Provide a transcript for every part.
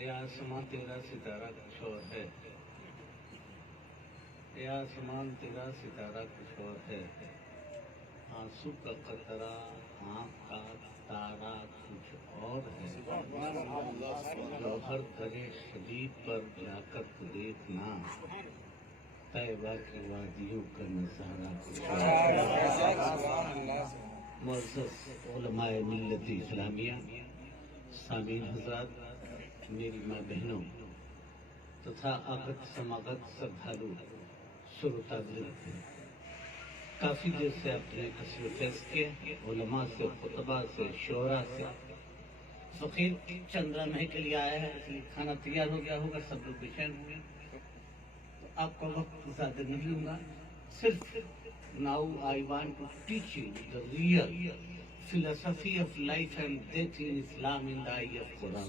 اے آسمان تیرا ستارہ کچھ اور ہے، اے آسمان تیرا ستارہ کچھ اور ہے، آنسو کا قطرہ آنکھ کا تارا کچھ اور ہے، جوہر درے شدید پر جا کر تو دیکھنا، طیبہ کی وادیوں کا نظارہ کچھ اور ہے۔ معزز علماء ملت اسلامیہ، سامعین حضرات، میری ماں بہنوں تتھا آگت سماگت سردھالو سروتا گرد، کافی دیر سے آپ نے قصر فیض کیا، علماء سے، خطبہ سے، شعراء سے۔ فقیر چندرا مہی کے لیے آیا ہے، اس لیے کھانا تیار ہو گیا ہوگا، سب لوگ بےچین ہوں گے، تو آپ کا وقت زیادہ نہیں لوں گا۔ صرف now I want to teach you the real philosophy of life and death in Islam in the eye of Quran.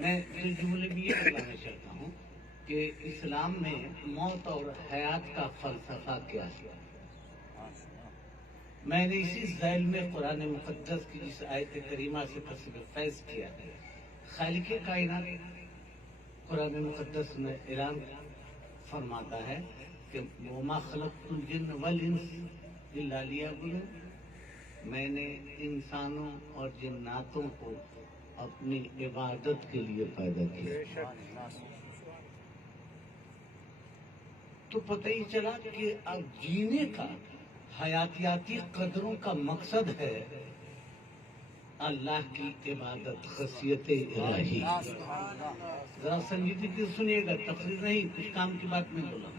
میں یہ جملے بھی یہ بتانا چاہتا ہوں کہ اسلام میں موت اور حیات کا فلسفہ کیا ہے۔ میں نے اسی ذیل میں قرآن مقدس کی جس آیت کریمہ سے قصر فیض کیا ہے، خالق کائنات قرآن مقدس میں اعلان فرماتا ہے کہ وما خلقت الجن والانس الا لیعبدون، میں نے انسانوں اور جناتوں کو اپنی عبادت کے لیے پیدا کیا۔ تو پتہ ہی چلا کہ اب جینے کا حیاتیاتی قدروں کا مقصد ہے اللہ کی عبادت، خشیت الہی۔ ذرا سنجیدگی سے سنیے گا، تقریر نہیں، کچھ کام کی بات میں بولا،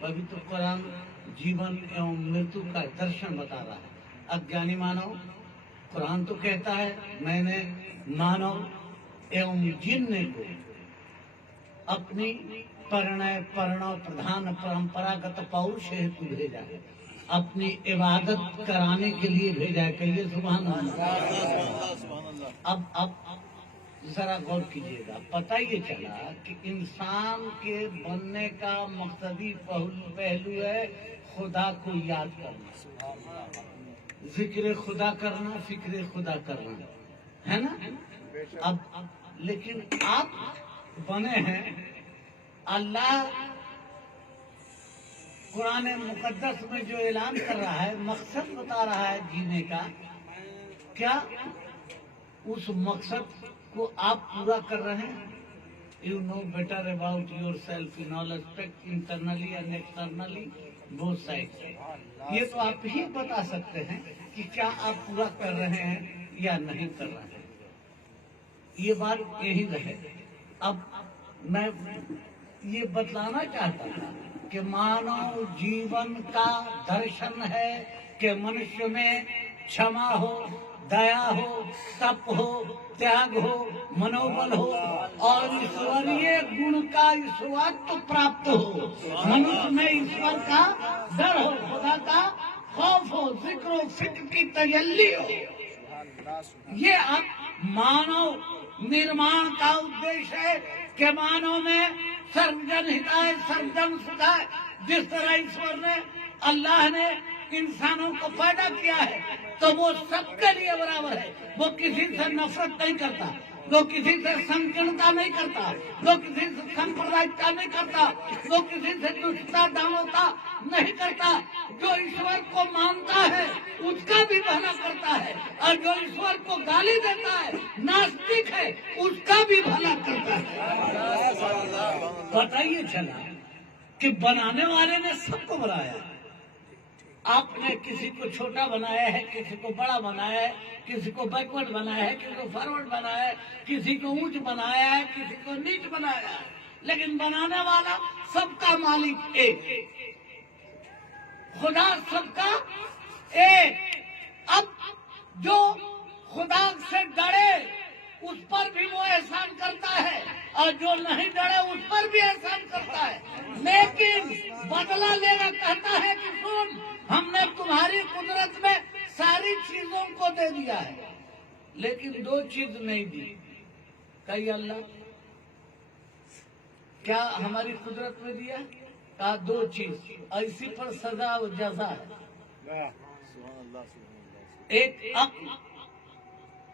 پوتر قرآن جیون ایوم مرتو کا درشن بتا رہا ہے۔ اجانی مانو، قرآن تو کہتا ہے میں نے مانو ایوم جن کو اپنی پرنئے پرنو پردھان پرمپراگت پورش ہیتو بھیجا ہے، اپنی عبادت کرانے کے لیے بھیجا ہے۔ کہیے سبحان اللہ۔ اب ذرا غور کیجیے گا، پتہ یہ چلا کہ انسان کے بننے کا مقصدی پہلو ہے خدا کو یاد کرنا، ذکر خدا کرنا، فکر خدا کرنا، ہے نا؟ اب لیکن آپ بنے ہیں، اللہ قرآن مقدس میں جو اعلان کر رہا ہے، مقصد بتا رہا ہے جینے کا، کیا اس مقصد کو آپ پورا کر رہے ہیں؟ You know better about yourself in all aspect, internally and externally, both side. یہ تو آپ ہی بتا سکتے ہیں کہ کیا آپ پورا کر رہے ہیں یا نہیں کر رہے ہیں۔ یہ بات یہی رہے۔ اب میں یہ بتلانا چاہتا تھا کہ مانو جیون کا درشن ہے کہ منشیہ میں چھما ہو، دیا ہو، تپ ہو، تیاگ ہو، منوبل ہو اور ایشوریہ گن کا ایشورتو پراپت ہو، منشیہ میں ایشور کا ڈر ہو، خدا کا خوف ہو، ذکر و فکر کی تجلی ہو۔ یہ اب مانو نرمان کا ادیش ہے کہ مانو میں سرجن ہتائے سرجن سدھائے۔ جس طرح ایشور نے، اللہ نے انسانوں کو پیدا کیا ہے تو وہ سب کے لیے برابر ہے، وہ کسی سے نفرت نہیں کرتا، وہ کسی سے سنکرتا نہیں کرتا، وہ کسی سے سمپردائکتا نہیں کرتا، وہ کسی سے دشتا داموتا نہیں کرتا۔ جو ایشور کو مانتا ہے اس کا بھی بھلا کرتا ہے، اور جو ایشور کو گالی دیتا ہے، ناستک ہے، اس کا بھی بھلا کرتا ہے۔ پتہ یہ چلا کہ بنانے والے نے سب کو بنایا ہے۔ آپ نے کسی کو چھوٹا بنایا ہے، کسی کو بڑا بنایا ہے، کسی کو بیکورڈ بنایا ہے، کسی کو فارورڈ بنایا ہے، کسی کو اونچ بنایا ہے، کسی کو نیچ بنایا ہے، لیکن بنانے والا سب کا مالک ایک، خدا سب کا ایک۔ اب جو خدا سے ڈرے اس پر بھی وہ احسان کرتا ہے، اور جو نہیں ڈرے اس پر بھی احسان کرتا ہے، لیکن بدلہ لینا کہتا ہے کہ سن، ہم نے تمہاری قدرت میں ساری چیزوں کو دے دیا ہے لیکن دو چیز نہیں دی۔ کہیے اللہ کیا ہماری قدرت میں دیا؟ کہا دو چیز، اسی پر سزا و جزا ہے، ایک عقل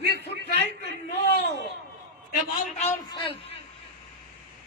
we should try to know about ourselves।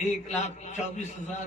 1,24,000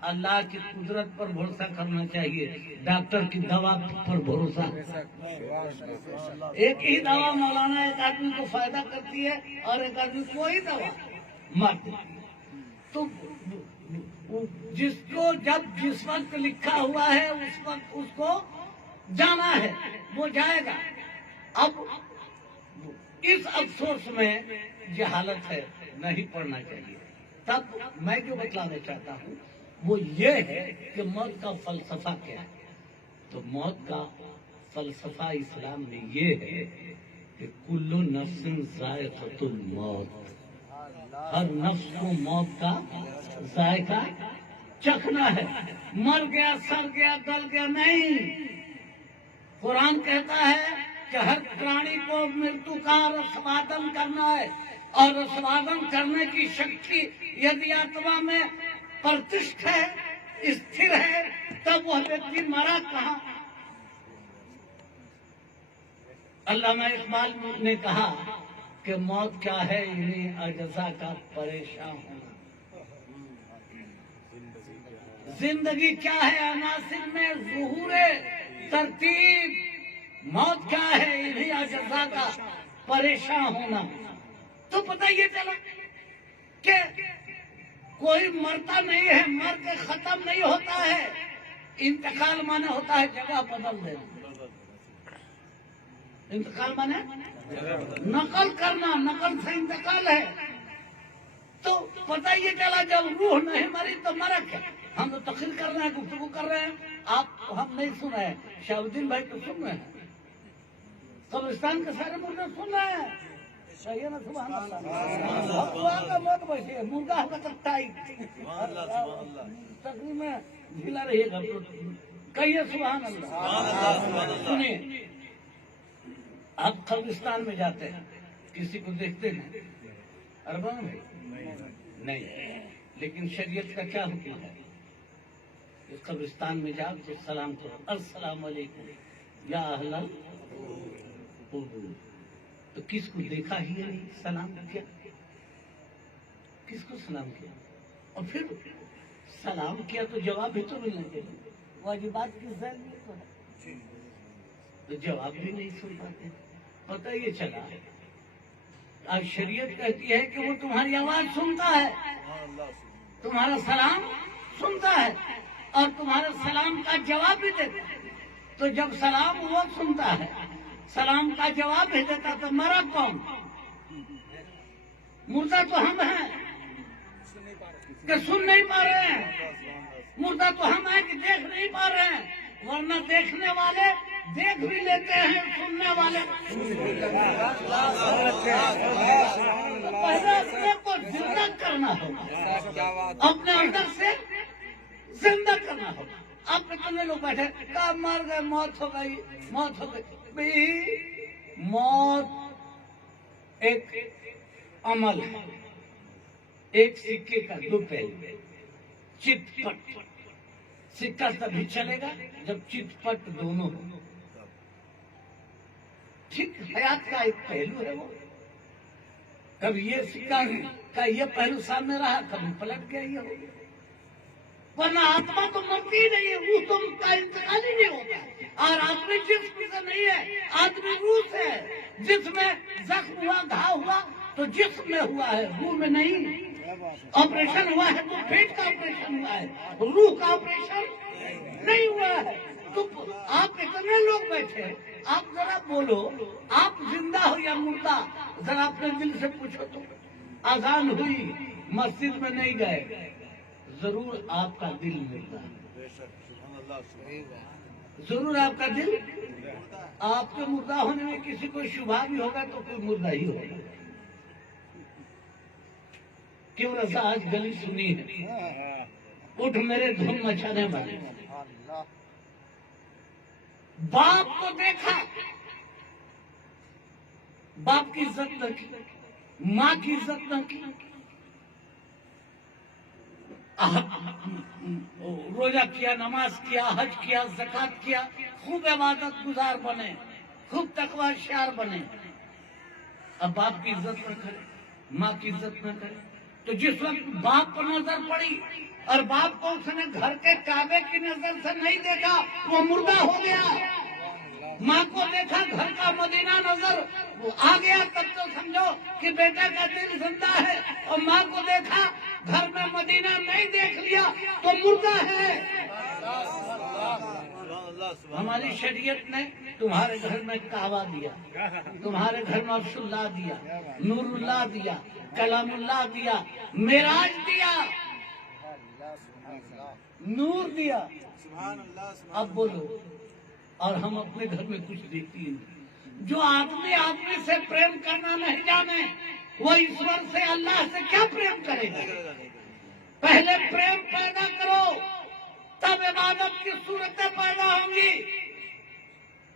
اللہ کی قدرت پر بھروسہ کرنا چاہیے، ڈاکٹر کی دوا پر بھروسہ۔ ایک ہی دوا مولانا ایک آدمی کو فائدہ کرتی ہے اور ایک آدمی کوئی دوا مرتی۔ تو جس کو جب جس وقت لکھا ہوا ہے اس وقت اس کو جانا ہے، وہ جائے گا۔ اب اس افسوس میں جہالت ہے، نہیں پڑھنا چاہیے۔ تب میں جو بتلانا چاہتا ہوں وہ یہ ہے کہ موت کا فلسفہ کیا ہے۔ تو موت کا فلسفہ اسلام میں یہ ہے کہ کل نفس ذائقۃ الموت، ہر نفس کو موت کا ذائقہ چکھنا ہے۔ مر گیا، سر گیا، گل گیا نہیں۔ قرآن کہتا ہے کہ ہر پرانی کو مرتو کا رسوادن کرنا ہے، اور رسوادن کرنے کی شکتی یدی آتما میں پرتشٹھ ہے، استھر ہے، تب وہ ویکتی مرا کہاں۔ علامہ اقبال نے کہا کہ موت کیا ہے، انہیں اجزا کا پریشان ہونا۔ زندگی کیا ہے، عناصر میں ظہور ترتیب۔ موت کیا ہے، انہیں اجزا کا پریشان ہونا۔ تو پتہ یہ چلا کہ کوئی مرتا نہیں ہے، مر کے ختم نہیں ہوتا ہے۔ انتقال مانے ہوتا ہے جگہ بدل دینا۔ انتقال مانے نقل کرنا، نقل سے انتقال ہے۔ تو پتہ یہ چلا جب روح نہیں مری تو مرک ہے۔ ہم تو تقریر کر رہے ہیں، گفتگو کر رہے ہیں، آپ ہم نہیں سن رہے ہیں۔ شاہ الدین بھائی تو سن رہے ہیں، قبرستان کے سارے مردے سن رہے ہیں۔ صحیح ہے نا؟ سبحان اللہ۔ موت بیٹھے مرغا ہوگا تب ٹائٹ تقریر میں ڈھیلا رہیے گا، کہیے سبحان اللہ۔ سنیے، آپ قبرستان میں جاتے ہیں، کسی کو دیکھتے ہیں اربان بھائی نہیں، لیکن شریعت کا کیا حکم ہے؟ اس قبرستان میں جاؤ تو سلام کرو، السلام علیکم یا اہل القبور۔ تو کس کو دیکھا ہی نہیں سلام کیا؟ کس کو سلام کیا؟ اور پھر سلام کیا تو جواب بھی تو ملنا چاہیے، واجبات کی ذہن میں تو ہے، تو جواب بھی نہیں سن پاتے۔ پتہ یہ چلا آج شریعت کہتی ہے کہ وہ تمہاری آواز سنتا ہے، تمہارا سلام سنتا ہے اور تمہارے سلام کا جواب بھی دیتا ہے۔ تو جب سلام وہ سنتا ہے، سلام کا جواب بھی دیتا، تو مرا کون؟ مردہ تو ہم ہیں کہ سن نہیں پا رہے ہیں، مردہ تو ہم ہیں کہ دیکھ نہیں پا رہے ہیں، ورنہ دیکھنے والے دیکھ بھی لیتے ہیں، سننے والے پہلے اپنے کو زندہ کرنا ہوگا، اپنے اندر سے زندہ کرنا ہوگا۔ آپ کتنے لوگ بیٹھے کہا مر گئے، موت ہو گئی، موت ہو گئی۔ بھئی موت ایک عمل ہے، ایک سکے کا دو پہلو، چت پٹ۔ سکہ تبھی چلے گا جب چت پٹ دونوں ہو۔ ٹھیک حیات کا ایک پہلو ہے، وہ کبھی یہ سکہ کا یہ پہلو سامنے رہا، کبھی پلٹ گیا یہ ہو گیا۔ ورنہ آتما تو مرتی ہی نہیں ہے، روح تو کا انتقال ہی نہیں ہوتا، اور آدمی جسم سے نہیں ہے، آدمی روح سے ہے۔ جسم میں زخم ہوا، گھاؤ ہوا تو جسم میں ہوا ہے، روح میں نہیں۔ آپریشن ہوا ہے تو پیٹ کا آپریشن ہوا ہے، روح کا آپریشن نہیں ہوا ہے۔ تو آپ اتنے لوگ بیٹھے، آپ ذرا بولو، آپ زندہ ہو یا مردہ؟ ذرا اپنے دل سے پوچھو تو۔ اذان ہوئی، مسجد میں نہیں گئے، ضرور آپ کا دل مردہ ہے، ضرور آپ کا دل۔ آپ کے مردہ ہونے میں کسی کو شبہ بھی ہوگا تو کوئی مردہ ہی ہوگا۔ کیوں رضا آج گلی سنی ہے، اٹھ میرے دھن مچانے والے۔ باپ کو دیکھا، باپ کی عزت نہ کی، ماں کی عزت نہ کی، روزہ کیا، نماز کیا، حج کیا، زکات کیا، خوب عبادت گزار بنے، خوب تقوی شعار بنے، اب باپ کی عزت نہ کرے، ماں کی عزت نہ کرے، تو جس وقت باپ پر نظر پڑی اور باپ کو اس نے گھر کے کعبے کی نظر سے نہیں دیکھا، وہ مردہ ہو گیا۔ ماں کو دیکھا گھر کا مدینہ نظر آ گیا، تب تو سمجھو کہ بیٹا کا دل زندہ ہے۔ اور ماں کو دیکھا گھر میں مدینہ نہیں دیکھ لیا تو مردہ ہے۔ ہماری شریعت نے تمہارے گھر میں کعبہ دیا، تمہارے گھر میں عرش اللہ دیا، نور اللہ دیا، کلام اللہ دیا، معراج دیا، نور دیا۔ اب بولو، اور ہم اپنے گھر میں کچھ دیکھتی ہیں۔ جو آدمی آدمی سے پریم کرنا نہیں جانے، وہ ایشور سے اللہ سے کیا پریم کرے گا؟ پہلے پریم پیدا کرو، تب عبادت کی صورتیں پیدا ہوں گی۔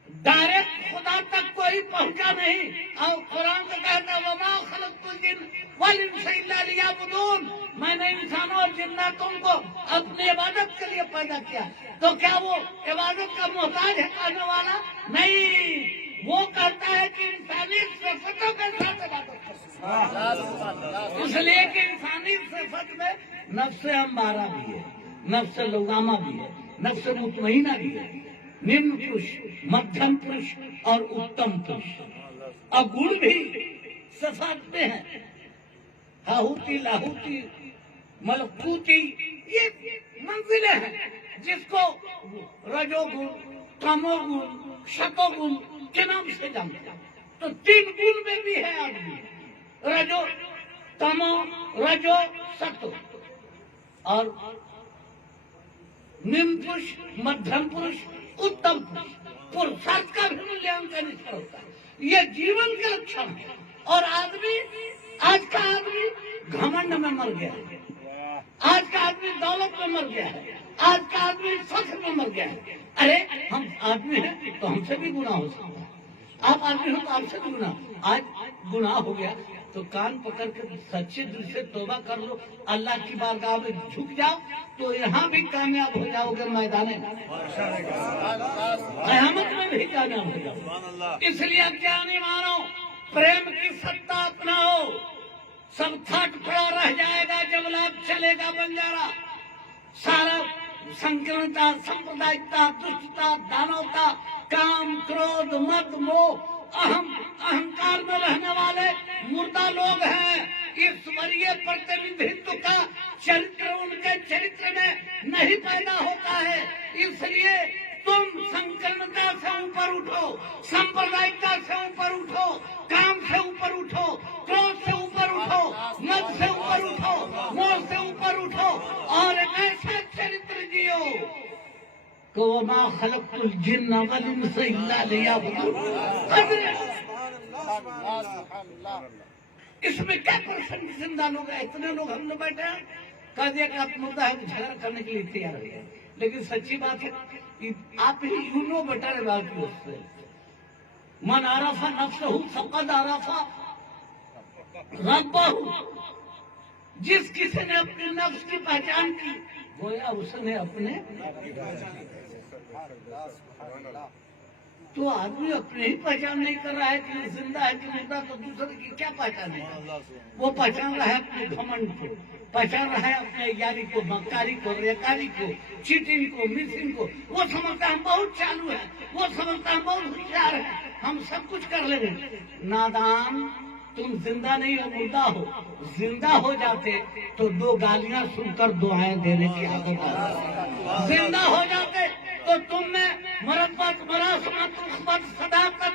ڈائریکٹ خدا تک کوئی پہنچا نہیں۔ اور قرآن کا کہتا ہے وما خلقت الجن والانس الا لیعبدون، میں نے انسانوں اور جناتوں کو اپنی عبادت کے لیے پیدا کیا۔ تو کیا وہ عبادت کا محتاج ہے کرنے والا؟ نہیں، وہ کہتا ہے کہ انسانی صفتوں کے ساتھ عبادت کرو، اس لیے کہ انسانی صفت میں نفس امارہ بھی ہے، نفس لوامہ بھی ہے، نفس مطمئنہ بھی ہے، نمن پرش، مدھم پرش اور اتم پرش، اور گن بھی صفات میں ہے، لاہوتی لاہوتی ملکوتی، یہ منزلیں ہیں جس کو رجو گن، تمو گن، شتو گن کے نام سے جانتے ہیں۔ تو تین گن میں بھی ہے آدمی، رجو تمو رجو ستو، اور نم پرش، مدھم پرش، اتم پرش، پرشارتھ کا بھی ملیانکن اس پر ہوتا ہے۔ یہ جیون کے لکشن ہے۔ اور آدمی، آج کا آدمی گھمنڈ میں مر گیا ہے، آج کا آدمی دولت میں مر گیا ہے، آج کا آدمی فخر میں مر گیا ہے۔ ارے ہم آدمی ہیں تو ہم سے بھی گناہ ہو سکتا ہے، آپ آدمی ہو تو آپ سے بھی گناہ۔ آج گناہ ہو گیا تو کان پکڑ کے سچے دل سے توبہ کر لو، اللہ کی بارگاہ میں جھک جاؤ تو یہاں بھی کامیاب ہو جاؤ گے، میدان قیامت میں بھی کامیاب ہو جاؤ۔ اس لیے کیا نہیں مانو، پریم کی ستا اپناؤ، سب تھٹ پڑا رہ جائے گا جب لات چلے گا بنجارا۔ سارا سنکرتا، سمپردائکتا، دشتا، دانوتا، کام، کرودھ، مد، موہ، اہنکار میں رہنے والے مردہ لوگ ہیں۔ ایشوریہ پرتیندھتو کا چرتر ان کے چرتر میں نہیں پیدا ہوتا ہے۔ اس لیے تم سنکرتا سے اوپر اٹھو، سمپردائکتا سے اوپر اٹھو، کام سے اوپر اٹھو، کرودھ سے اوپر اٹھو، مد سے اوپر اٹھو، موہ سے اوپر اٹھو، اور ایسا چرتر جیو کہ وما خلقت الجن والانس الا لیعبدون۔ اس میں کیا پرسنٹ زندہ لوگ ہیں؟ اتنے لوگ ہم نے بیٹھے ہیں، کہہ دیا کہ آپ مردہ ہے جھگڑا کرنے کے لیے تیار ہو گئے۔ لیکن سچی بات ہے آپ ہی یونو بیٹر بات کی اس سے من عرف نفسہ فقد عرف ربہ، جس کسی نے اپنے نفس کی پہچان کی گویا اس نے اپنے، تو آدمی اپنے ہی پہچان نہیں کر رہا ہے کہ زندہ ہے کہ مردہ، تو دوسرے کی کیا پہچان ہے؟ وہ پہچان رہا ہے اپنے گھمنڈ کو، پہچان رہا ہے اپنے یاری کو، مکاری کو، ریاکاری کو، چیٹنگ کو، مسنگ کو۔ وہ سمجھتا ہم بہت چالو ہیں، وہ سمجھتا ہم بہت ہوشیار ہیں، ہم سب کچھ کر لیں گے۔ نادان، تم زندہ نہیں ہو، مردہ ہو۔ زندہ ہو جاتے تو دو گالیاں سن کر دعائیں دینے کی عادت آتی، زندہ ہو جاتے تو تم میں مربت، مراسمت، رخبت، صداقت،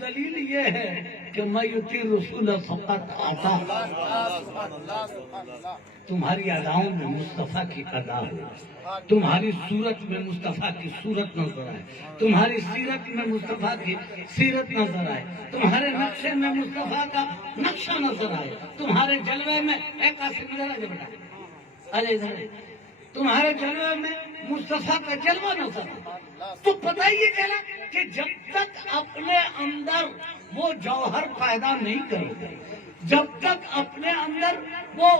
دلیل یہ ہے کہ میں یطیع رسول فقط آتا، تمہاری اداؤں میں مصطفیٰ کی ادا ہو، تمہاری صورت میں مصطفیٰ کی صورت نظر آئے، تمہاری سیرت میں مصطفیٰ کی سیرت نظر آئے، تمہارے نقشے میں مصطفیٰ کا نقشہ نظر آئے، تمہارے جلوے میں ایک تمہارے جلوے میں مصطفیٰ کا جلوہ نظر آئے، تو پتہ یہ چلا کہ جب تک اپنے اندر وہ جوہر پیدا نہیں کرو گے، جب تک اپنے اندر وہ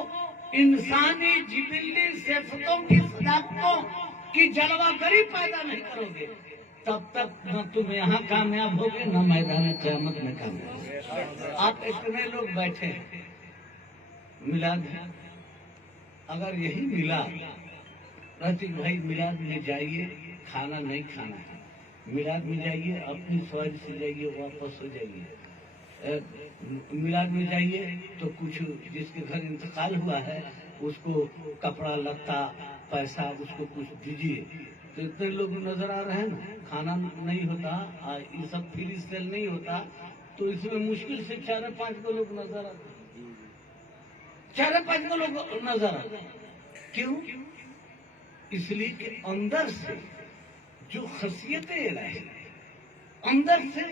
انسانی جبلی صفتوں کی صداقتوں کی جلوہ گری پیدا نہیں کرو گے، تب تک نہ تم یہاں کامیاب ہوگے نہ میدان قیامت میں کامیاب ہوگے۔ آپ اتنے لوگ بیٹھے ہیں، میلاد ہے، اگر یہی میلاد رہتی بھائی میلاد میں جائیے کھانا نہیں کھانا ہے، میلاد میں جائیے اپنی سواری سے جائیے واپس ہو جائیے، میلاد میں جائیے تو کچھ جس کے گھر انتقال ہوا ہے اس کو کپڑا لتا پیسہ اس کو کچھ دیجیے، تو اتنے لوگ نظر آ رہے ہیں نا، کھانا نہیں ہوتا، یہ سب فری سیل نہیں ہوتا، تو اس میں مشکل سے 4-5 کو لوگ نظر آتے، 4-5 کو لوگ نظر آتے، کیوں؟ اس لیے کہ اندر سے جو خاصیتیں الہی، اندر سے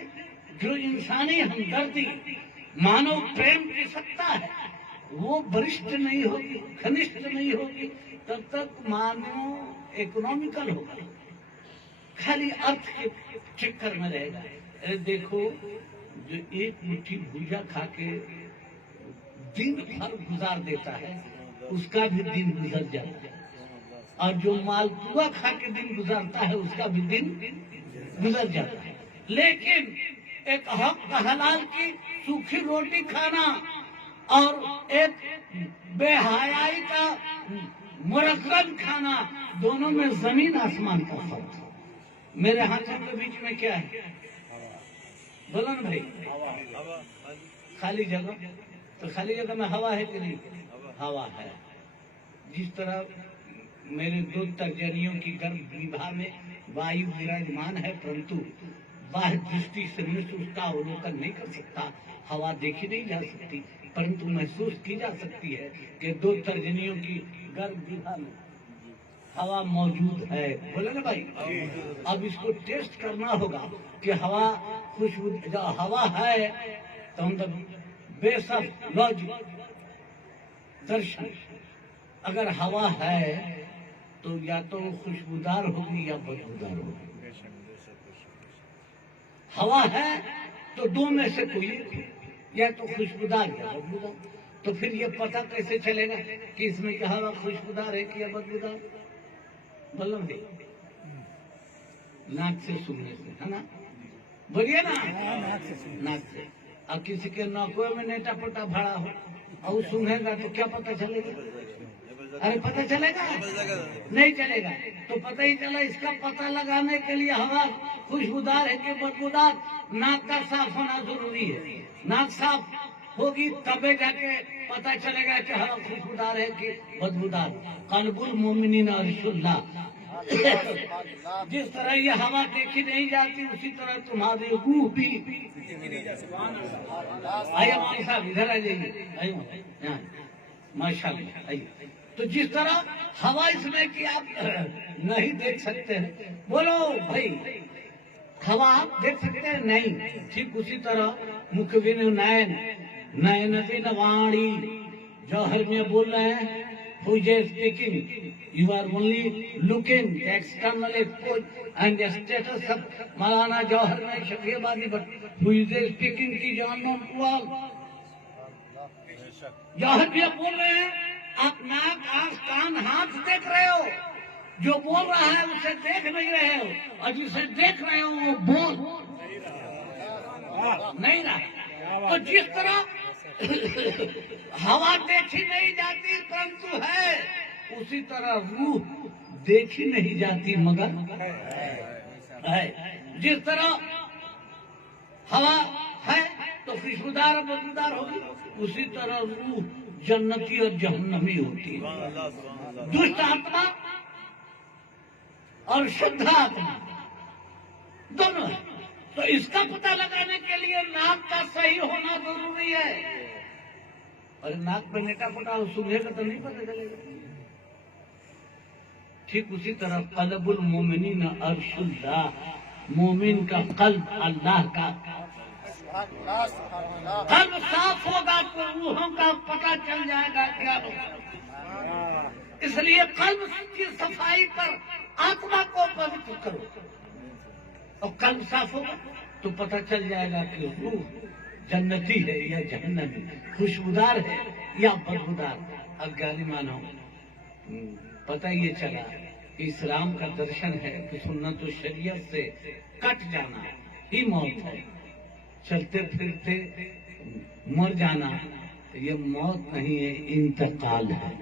جو انسانی ہمدردی مانو پریم کی سکتا ہے وہ برشت نہیں ہوگی، گھنشت نہیں ہوگی، تب تک مانو اکنامیکل ہوگا، خالی ارتھ کے چکر میں رہے گا۔ دیکھو جو ایک مٹھی بھوجا کھا کے دن بھر گزار دیتا ہے اس کا بھی دن گزر جاتا ہے، اور جو مال پورا کھا کے دن گزارتا ہے اس کا بھی دن گزر جاتا ہے، لیکن ایک حق حلال کی سوکھی روٹی کھانا اور ایک بے حیائی کا مرکب کھانا، دونوں میں زمین آسمان کا فرق ہے۔ میرے ہاتھوں کے بیچ میں کیا ہے؟ بولو نا بھائی، خالی جگہ، تو خالی جگہ میں ہوا ہے کہ نہیں؟ ہوا ہے۔ جس طرح میرے 2 ترجنیوں کی گربھ گریبھا میں وایو وراجمان ہے، پرنتو باہر دೃಷ್ٹی سے مجھ اس کا اولوکن نہیں کر سکتا، ہوا دیکھی نہیں جا سکتی، پرنتو محسوس کی جا سکتی ہے کہ 2 ترجنیوں کی گربھ گریبھا میں ہوا موجود ہے۔ بولے نا بھائی، اب اس کو ٹیسٹ کرنا ہوگا کہ ہوا خوشبو ہوا ہے تو ہم بیس آف لاجک درشن، اگر ہوا ہے تو یا تو خوشبودار ہوگی یا بدبودار ہوگی، ہوا ہے تو 2 میں سے کوئی یا تو خوشبودار یا بدبودار، تو پھر یہ پتہ کیسے چلے گا کہ اس میں کیا ہوا خوشبودار ہے کہ یا بدبودار؟ بولو بھائی، ناک سے سننے سے ہے نا، بولیے نا، ناک سے۔ اب کسی کے ناکوں میں نیٹا پٹا بھرا ہو اور سنگے گا تو کیا پتہ چلے گا؟ ارے پتہ چلے گا؟ نہیں چلے گا۔ تو پتہ ہی چلا، اس کا پتہ لگانے کے لیے ہوا خوشبودار ہے کہ بدبودار، ناک کا صاف ہونا ضروری ہے۔ ناک صاف ہوگی تبے جا کے پتہ چلے گا کہ ہوا خوشبودار ہے کہ بدبودار۔ قلب المومنین عرش اللہ، جس طرح یہ ہوا دیکھی نہیں جاتی اسی طرح تمہاری روح بھی۔ آئیے مولوی صاحب ادھر آ جائیے، ماشاء اللہ، آئیے۔ تو جس طرح ہوا اس میں کہ آپ نہیں دیکھ سکتے ہیں، بولو بھائی، ہوا آپ دیکھ سکتے ہیں نہیں، ٹھیک اسی طرح مکوین نین نین واڑی جوہر میں بول رہے ہیں who is speaking, you are only looking the external expose and the status of Maulana Jawhar Mai Shafii Abadi, but who is speaking ki jaan known to all. جوہر بھی بول رہے ہیں، آپ ناک آنکھ کان ہاتھ دیکھ رہے ہو، جو بول رہا ہے اسے دیکھ نہیں رہے ہو، اور جسے دیکھ رہے ہو وہ بول نہیں رہا۔ تو جس طرح ہوا دیکھی نہیں جاتی پرنتو ہے، اسی طرح روح دیکھی نہیں جاتی مگر ہے۔ جس طرح ہوا ہے تو خوشبودار اور بدبودار ہوگی، اسی طرح روح جنتی اور جہنمی ہوتی ہے۔ دشت آتما اور شدھ آتما دونوں ہے۔ تو اس کا پتہ لگانے کے لیے ناک کا صحیح ہونا ضروری ہے. اور ناک پہ نیٹا پٹا سنگھے گا تو نہیں پتہ چلے گا. ٹھیک اسی طرح قلب المومنین عرش اللہ، مومن کا قلب اللہ کا. قلب صاف ہوگا تو روحوں کا پتہ چل جائے گا کیا ہوگا. اس لیے قلب کی صفائی پر آتما کو پوتر کرو، اور قلب صاف ہوگا تو پتہ چل جائے گا کہ روح جنتی ہے یا جہنمی، خوشبودار ہے یا بدبودار. اب گالی مانو، پتہ یہ چلا کہ اسلام کا درشن ہے کہ سنت و شریعت سے کٹ جانا ہی موت ہے. چلتے پھرتے مر جانا یہ موت نہیں ہے، انتقال ہے.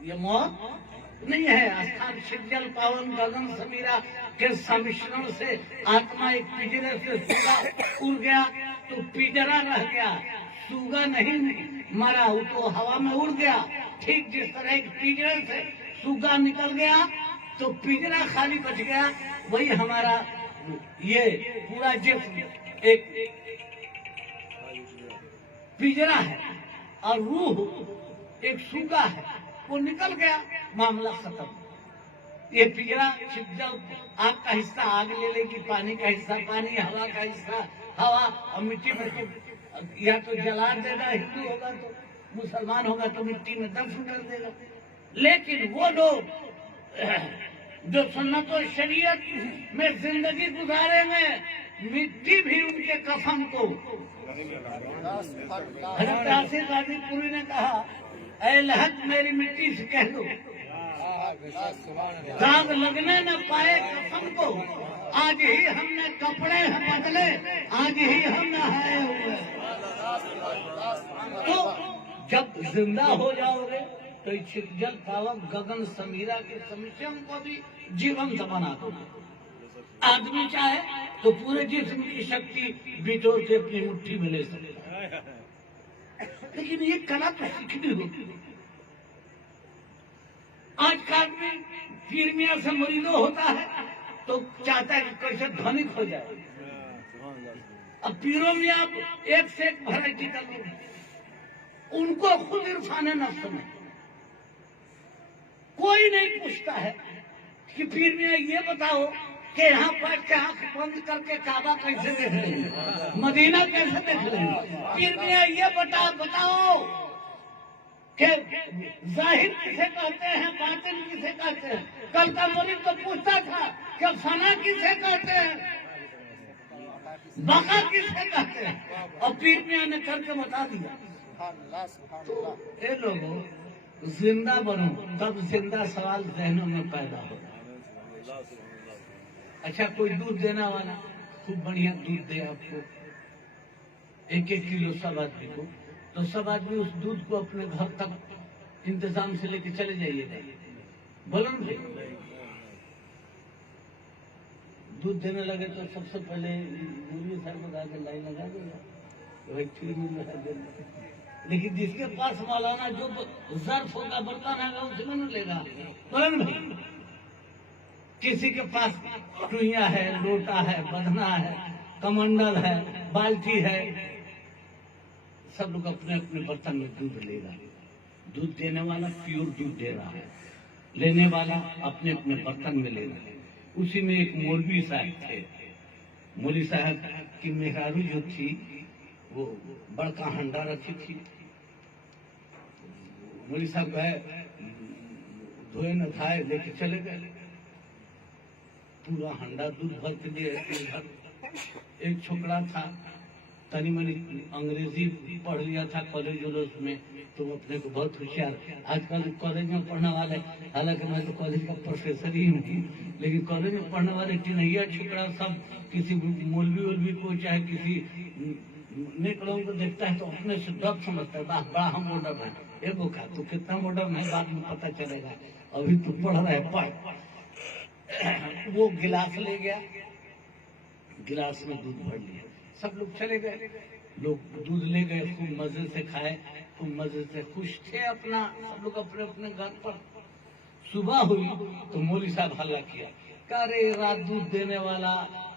یہ موت نہیں ہے. استھان شجل پاون گگن سمیرا کے سمشرن سے آتما ایک پجرے سے سوگا اڑ گیا تو پجرا رہ گیا، سوگا نہیں مرا، وہ تو ہوا میں اڑ گیا. ٹھیک جس طرح ایک پجرے سے سوگا نکل گیا تو پجرا خالی بچ گیا، وہی ہمارا یہ پورا جسم ایک پجرا ہے اور روح ایک سوگا ہے، وہ نکل گیا، معاملہ ختم. یہ پجرا جب آگ کا حصہ آگ لے لے گی، پانی کا حصہ پانی، ہوا کا حصہ ہوا، اور مٹی میں یا تو جلا دے گا، ہندو ہوگا تو مسلمان ہوگا تو مٹی میں دفن کر دے گا. لیکن وہ لوگ جو سنت و شریعت میں زندگی گزارے میں مٹی بھی ان کے کفن کو. حضرت آصف قادری پوری نے کہا اے لحد میری مٹی سے کہہ دو داغ لگنے نہ پائے کفن کو، آج ہی ہم نے کپڑے ہیں بدلے، آج ہی ہم نہائے ہوئے. تو جب زندہ ہو جاؤ گے تو جل پاوک گگن سمیرا کے سمشن کو بھی جیون سے بنا دو. آدمی چاہے تو پورے جسم کی شکتی بٹور سے اپنی مٹھی میں لے سکتا ہے، لیکن یہ کلا تو سیکھنی ہوگی. آج کا آدمی پیر میاں سے مریدو ہوتا ہے تو چاہتا ہے کہ کیسے دھنک ہو جائے. اب پیروں میاں ایک سے ایک ورائٹی کا لوگ ہیں، ان کو خود عرفان نفس میں کوئی نہیں پوچھتا ہے کہ پیر میاں یہ بتاؤ کہ یہاں بیٹھ کے آنکھ بند کر کے کعبہ کیسے دیکھ لیں گے، مدینہ کیسے دیکھ لیں گے. پیر میاں یہ بتاؤ کہ ظاہر کسے کہتے ہیں، باطن کسے کہتے ہیں. کل کا مرید تو پوچھتا تھا کہ فنا کسے کہتے ہیں، بقا کسے کہتے ہیں، اور پیر میاں نے کر کے بتا دیا. تو اے لوگوں زندہ بنو، تب زندہ سوال ذہنوں میں پیدا ہو. اچھا کوئی دودھ دینا والا خوب بڑھیا دودھ دے آپ کو 1-1 کلو سب آدمی کو، تو سب آدمی اس دودھ کو اپنے گھر تک انتظام سے لے کے چلے جائیے گا. بولن بھائی دودھ دینے لگے تو سب سے پہلے مولوی صاحب کو کہا کہ لائن لگا دے گا تو ایک فری مل رہا ہے. لیکن جس کے پاس مولانا جو ظرف ہوگا برتن ہے گا اس میں نہ لے گا. بولن بھائی کسی کے پاس ٹوئیاں ہے، لوٹا ہے، بدنا ہے، کمنڈل ہے، بالٹی ہے، سب لوگ اپنے اپنے برتن میں دودھ لے گا. دودھ دینے والا پیور دودھ دے رہا ہے، لینے والا اپنے اپنے برتن میں لے گا. اسی میں ایک مولوی صاحب تھے. مولوی صاحب کی مہرابی جو تھی وہ بڑکا ہنڈا رکھی تھی. مولوی صاحب گئے، دھوئے نہ کھائے، لے کے چلے گئے. پورا ہنڈا دودھ بھر کے دے. ایک چھوکرا تھا تنی منی انگریزی پڑھ لیا تھا کالج والج میں، تو وہ اپنے کو بہت ہوشیار. آج کل کالج میں پڑھنے والے، حالانکہ میں تو کالج کا پروفیسر ہی ہوں، لیکن کالج میں پڑھنے والے ٹینیا چھوکرا سب کسی مولوی کو چاہے کسی نیک لوگوں کو دیکھتا ہے تو اپنے سے ڈب سمجھتا ہے بڑا ہم ماڈرن ہے. ایک وہ کہا تو کتنا ماڈرن ہے بعد میں پتہ چلے گا، ابھی تو پڑھ رہا ہے پڑھ. وہ گلاس لے گیا، گلاس میں دودھ بھر لیا. سب لوگ چلے گئے، لوگ دودھ لے گئے، خوب مزے سے کھائے، خوب مزے سے خوش تھے. اپنا سب لوگ اپنے اپنے گھر پر. صبح ہوئی تو مولوی صاحب حلہ کیا کہ ارے رات دودھ دینے والا